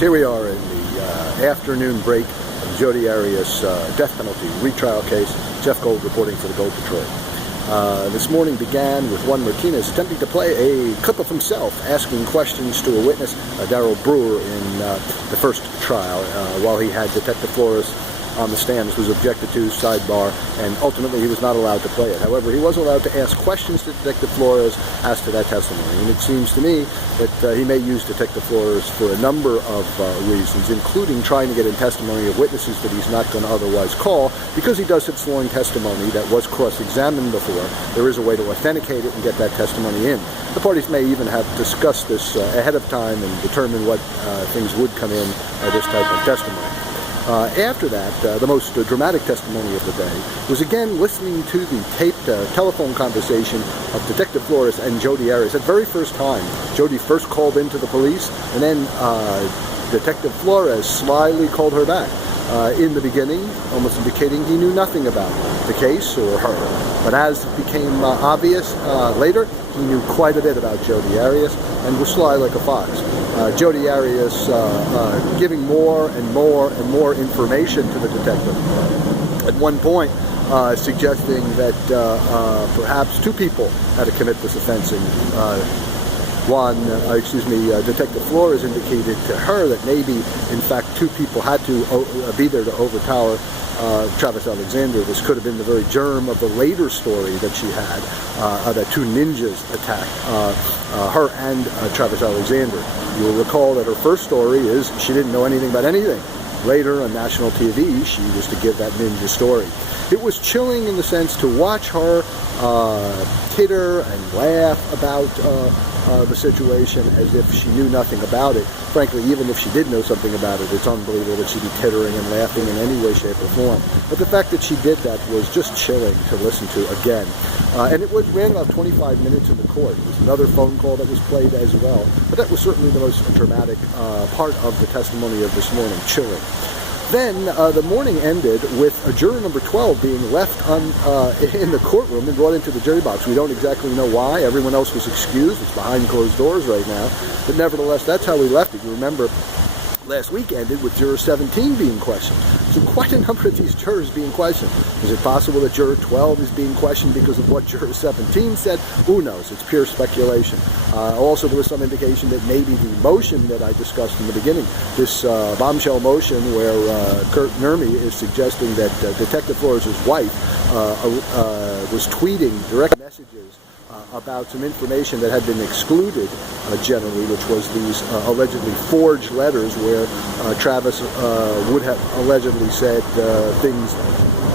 Here we are in the afternoon break of Jodi Arias' death penalty retrial case. Jeff Gold reporting for the Gold Patrol. This morning began with Juan Martinez attempting to play a clip of himself asking questions to a witness, Darrell Brewer, in the first trial, while he had Detective Flores on the stand. This was objected to, sidebar, and ultimately he was not allowed to play it. However, he was allowed to ask questions to Detective Flores as to that testimony, and it seems to me that he may use Detective Flores for a number of reasons, including trying to get in testimony of witnesses that he's not going to otherwise call, because he does have sworn testimony that was cross-examined before. There is a way to authenticate it and get that testimony in. The parties may even have discussed this ahead of time and determine what things would come in this type of testimony. After that, the most dramatic testimony of the day was again listening to the taped telephone conversation of Detective Flores and Jodi Arias. That very first time, Jodi first called into the police, and then Detective Flores slyly called her back. In the beginning, almost indicating he knew nothing about the case or her. But as it became obvious later, he knew quite a bit about Jodi Arias and was sly like a fox. Jodi Arias giving more and more and more information to the detective. At one point, suggesting that perhaps two people had to commit this offense. Detective Flores indicated to her that maybe, in fact, two people had to be there to overpower Travis Alexander. This could have been the very germ of the later story that she had, that two ninjas attacked her and Travis Alexander. You'll recall that her first story is she didn't know anything about anything. Later on national TV, she was to give that ninja story. It was chilling in the sense to watch her titter and laugh about the situation as if she knew nothing about it. Frankly, even if she did know something about it, it's unbelievable that she'd be tittering and laughing in any way, shape, or form. But the fact that she did that was just chilling to listen to again. And it ran about 25 minutes in the court. There was another phone call that was played as well. But that was certainly the most dramatic part of the testimony of this morning, chilling. Then the morning ended with juror number 12 being left in the courtroom and brought into the jury box. We don't exactly know why. Everyone else was excused. It's behind closed doors right now. But nevertheless, that's how we left it. You remember last week ended with juror 17 being questioned. So quite a number of these jurors being questioned. Is it possible that juror 12 is being questioned because of what juror 17 said? Who knows? It's pure speculation. Also, there was some indication that maybe the motion that I discussed in the beginning, this bombshell motion where Kurt Nurmi is suggesting that Detective Flores' wife was tweeting direct messages about some information that had been excluded generally, which was these allegedly forged letters where Travis would have allegedly said things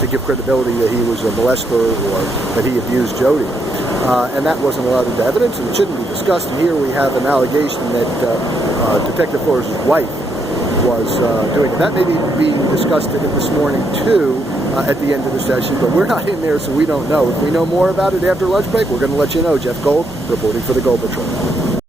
to give credibility that he was a molester or that he abused Jodi. And that wasn't allowed into evidence, and it shouldn't be discussed. And here we have an allegation that Detective Flores' wife was doing it. That may be being discussed this morning too at the end of the session, but we're not in there, so we don't know. If we know more about it after lunch break, we're going to let you know. Jeff Gold reporting for the Gold Patrol.